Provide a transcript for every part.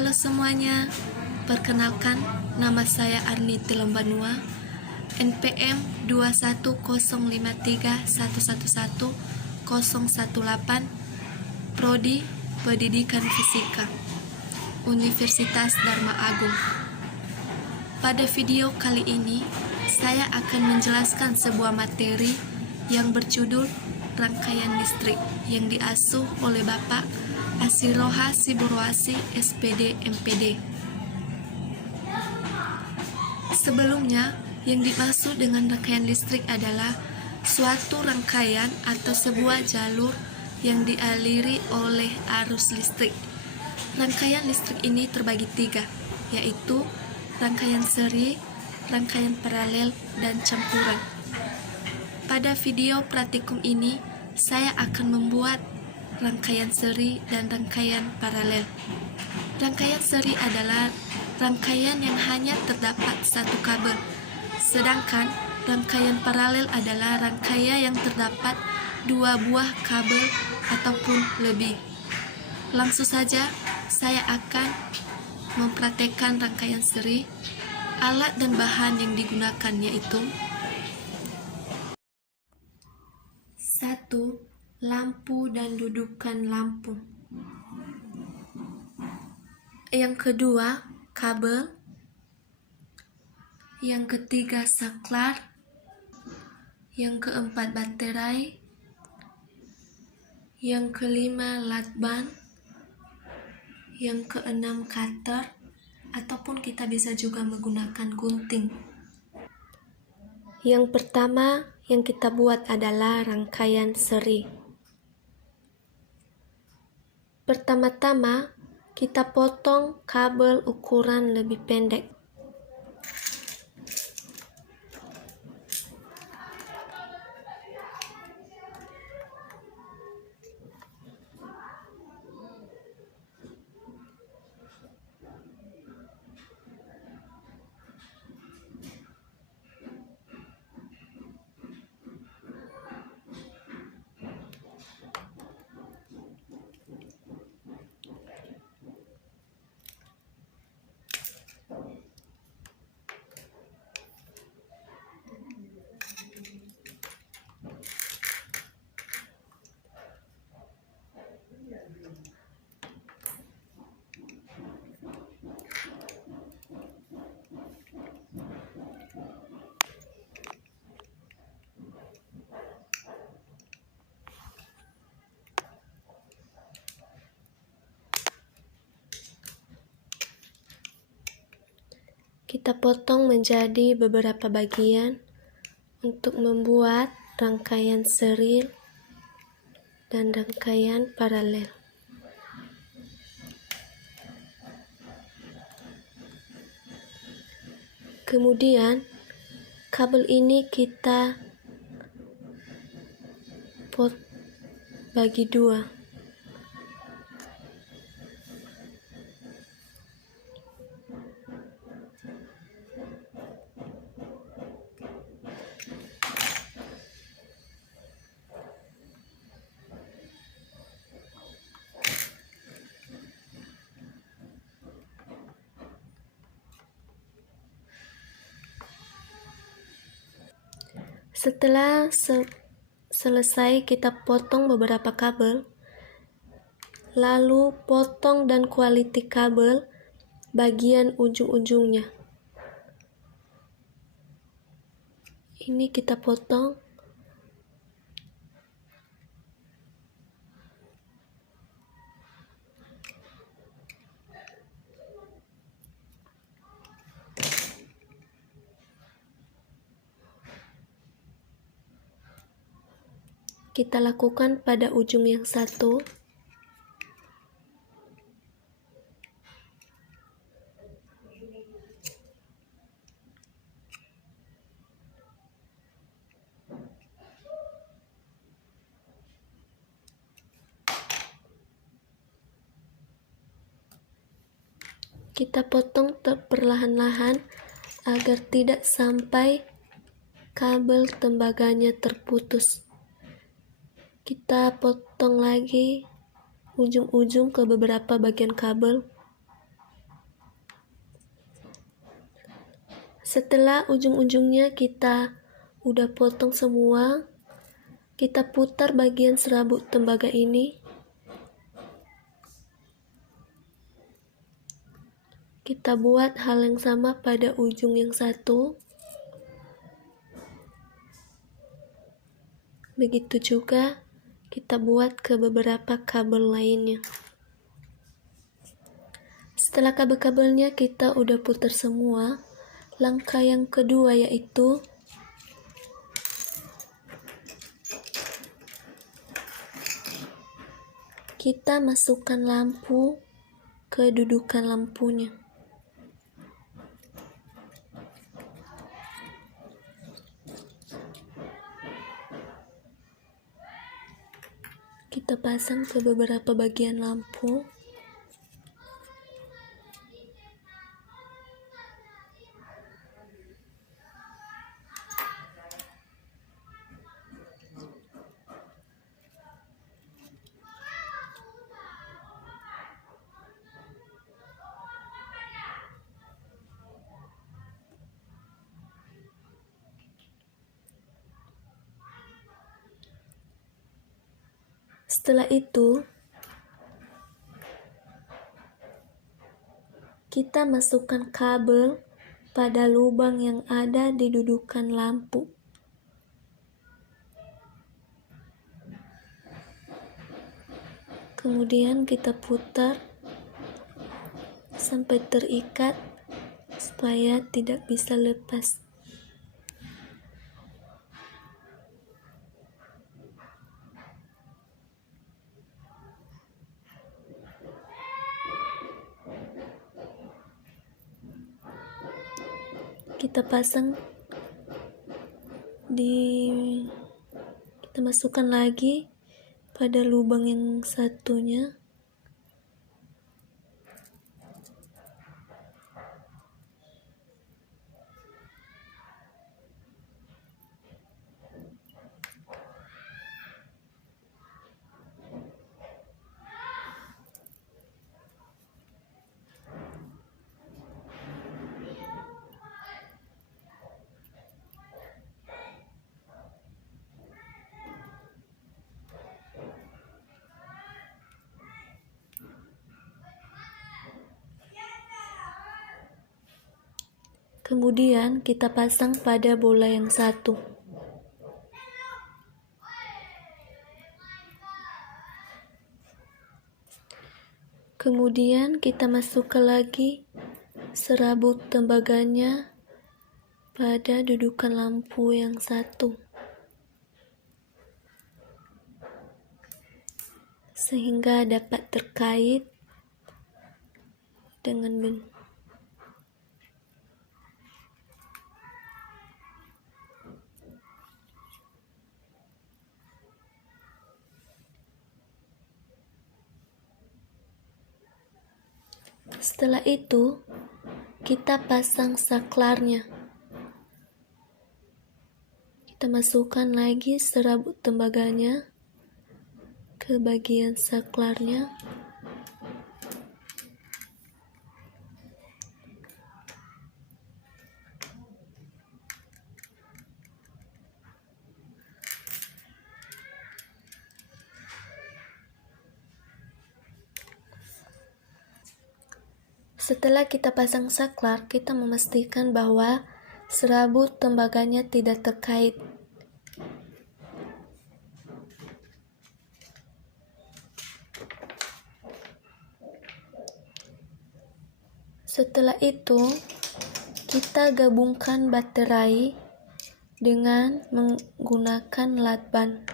Halo semuanya, perkenalkan nama saya Arniti Lembanua, NPM 21053111018, Prodi Pendidikan Fisika, Universitas Dharma Agung. Pada video kali ini, saya akan menjelaskan sebuah materi yang berjudul Rangkaian Listrik yang diasuh oleh Bapak Asiroha Siburwasi, SPD, MPD. Sebelumnya, yang dimaksud dengan rangkaian listrik adalah suatu rangkaian atau sebuah jalur yang dialiri oleh arus listrik. Rangkaian listrik ini terbagi tiga, yaitu rangkaian seri, rangkaian paralel, dan campuran. Pada video praktikum ini, saya akan membuat rangkaian seri dan rangkaian paralel. Rangkaian seri adalah rangkaian yang hanya terdapat satu kabel, sedangkan rangkaian paralel adalah rangkaian yang terdapat dua buah kabel ataupun lebih. Langsung saja, saya akan mempraktekkan rangkaian seri. Alat dan bahan yang digunakan yaitu 1. Lampu dan dudukan lampu. Yang kedua, kabel. Yang ketiga, saklar. Yang keempat, baterai. Yang kelima, lakban. Yang keenam, cutter, ataupun kita bisa juga menggunakan gunting. Yang pertama yang kita buat adalah rangkaian seri. Pertama-tama, kita potong kabel ukuran lebih pendek. Kita potong menjadi beberapa bagian untuk membuat rangkaian seri dan rangkaian paralel. Kemudian, kabel ini kita bagi dua. Setelah selesai kita potong beberapa kabel, lalu potong dan quality kabel bagian ujung-ujungnya. Ini kita potong. Kita lakukan pada ujung yang satu. Kita potong perlahan-lahan agar tidak sampai kabel tembaganya terputus. Kita potong lagi ujung-ujung ke beberapa bagian kabel. Setelah ujung-ujungnya kita udah potong semua, kita putar bagian serabut tembaga ini. Kita buat hal yang sama pada ujung yang satu. Begitu juga kita buat ke beberapa kabel lainnya. Setelah kabel-kabelnya kita udah putar semua, langkah yang kedua yaitu kita masukkan lampu ke dudukan lampunya. Kita pasang ke beberapa bagian lampu. Setelah itu, kita masukkan kabel pada lubang yang ada di dudukan lampu. Kemudian kita putar sampai terikat supaya tidak bisa lepas. Kita masukkan lagi pada lubang yang satunya. Kemudian kita pasang pada bola yang satu. Kemudian kita masukkan lagi serabut tembaganya pada dudukan lampu yang satu, sehingga dapat terkait dengan Setelah itu, kita pasang saklarnya. Kita masukkan lagi serabut tembaganya ke bagian saklarnya. Setelah kita pasang saklar, kita memastikan bahwa serabut tembaganya tidak terkait. Setelah itu, kita gabungkan baterai dengan menggunakan lakban.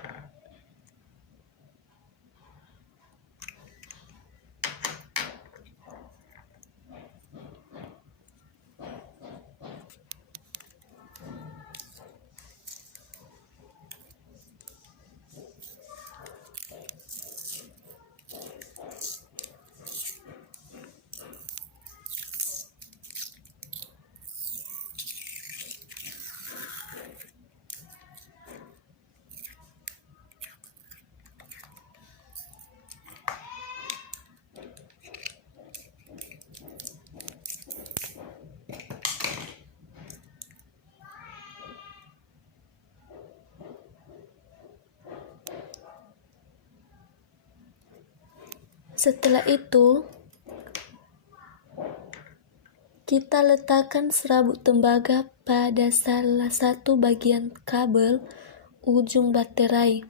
Setelah itu, kita letakkan serabut tembaga pada salah satu bagian kabel ujung baterai.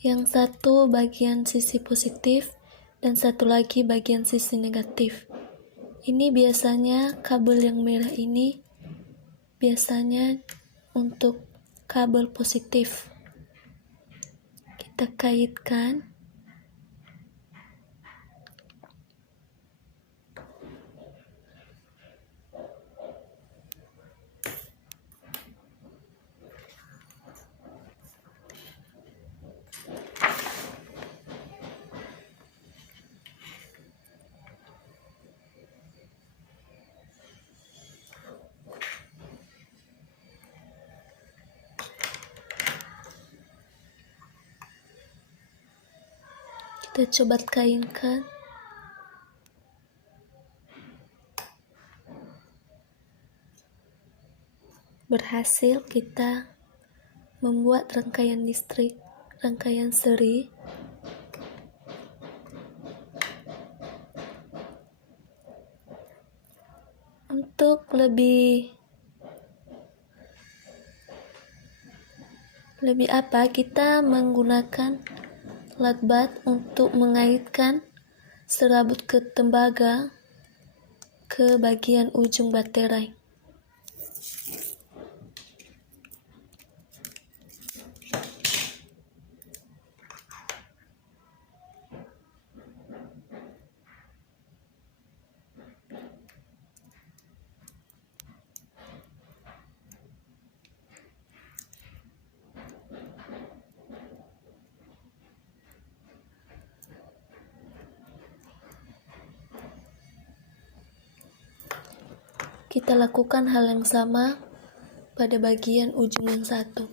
Yang satu bagian sisi positif dan satu lagi bagian sisi negatif. Ini biasanya kabel yang merah ini biasanya untuk kabel positif. Kita kaitkan. Kita coba kaitkan. Berhasil kita membuat rangkaian listrik, rangkaian seri. Untuk lebih kita menggunakan lakbat untuk mengaitkan serabut ke tembaga ke bagian ujung baterai. Kita lakukan hal yang sama pada bagian ujung yang satu.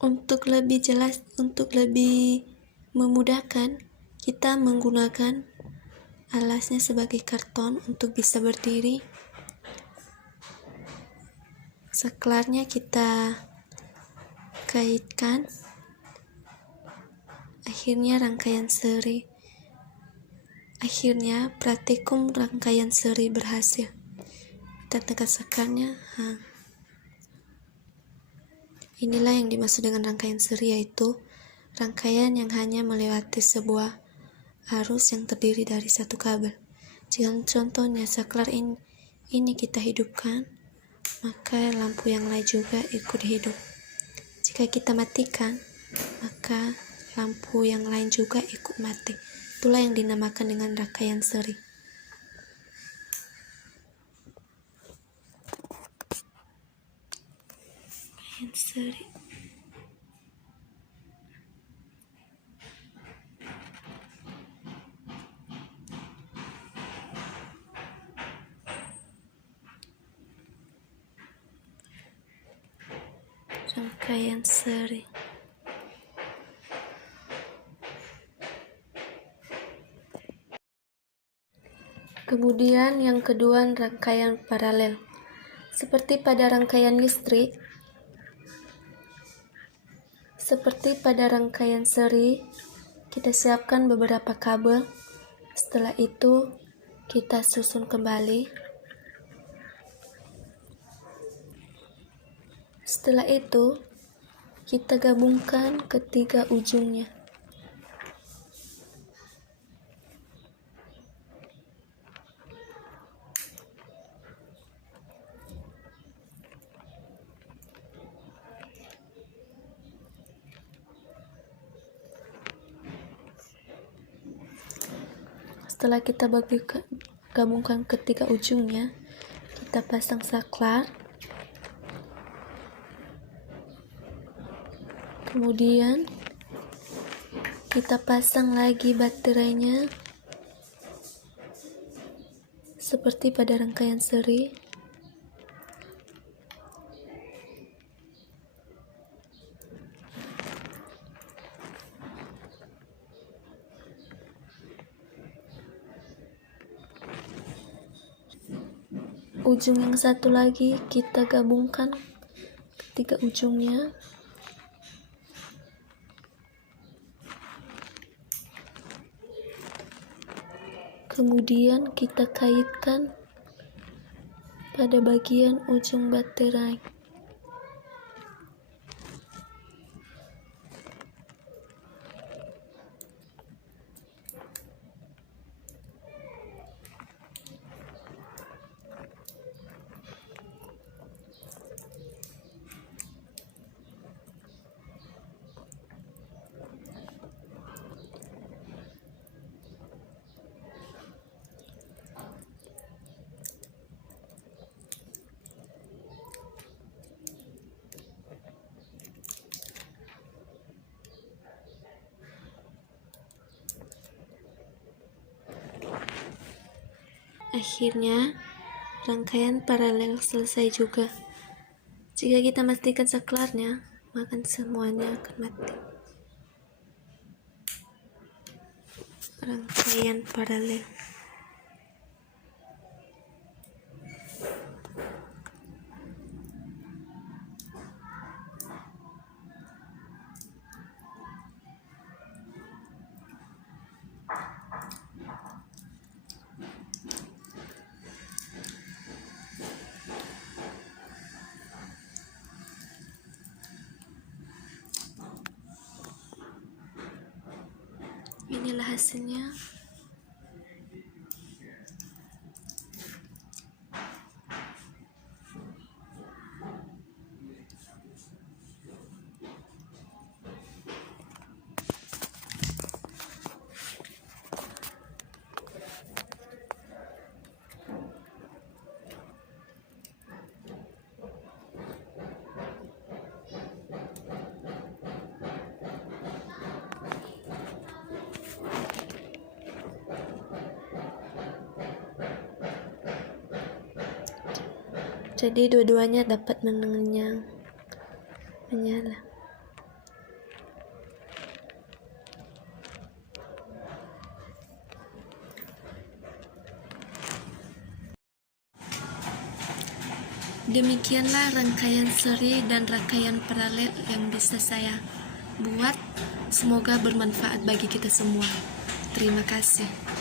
Untuk lebih jelas, untuk lebih memudahkan, kita menggunakan alasnya sebagai karton untuk bisa berdiri. Saklarnya kita kaitkan. Akhirnya praktikum rangkaian seri berhasil. Kita tekan saklarnya. Inilah yang dimaksud dengan rangkaian seri, yaitu rangkaian yang hanya melewati sebuah arus yang terdiri dari satu kabel. Jika contohnya saklar ini kita hidupkan, maka lampu yang lain juga ikut hidup. Jika kita matikan, maka lampu yang lain juga ikut mati. Itulah yang dinamakan dengan rangkaian seri. Rangkaian seri. Rangkaian seri. Kemudian yang kedua, rangkaian paralel. Seperti pada rangkaian seri, kita siapkan beberapa kabel. Setelah itu, kita susun kembali. Setelah itu, kita gabungkan ketiga ujungnya. Setelah kita gabungkan ketiga ujungnya, kita pasang saklar. Kemudian kita pasang lagi baterainya seperti pada rangkaian seri. ujung yang satu lagi kita gabungkan ketiga ujungnya. Kemudian kita kaitkan pada bagian ujung baterai. Akhirnya, rangkaian paralel selesai juga. Jika kita matikan saklarnya, maka semuanya akan mati. Rangkaian paralel. Inilah hasilnya. Jadi dua-duanya dapat menyala. Demikianlah rangkaian seri dan rangkaian paralel yang bisa saya buat. Semoga bermanfaat bagi kita semua. Terima kasih.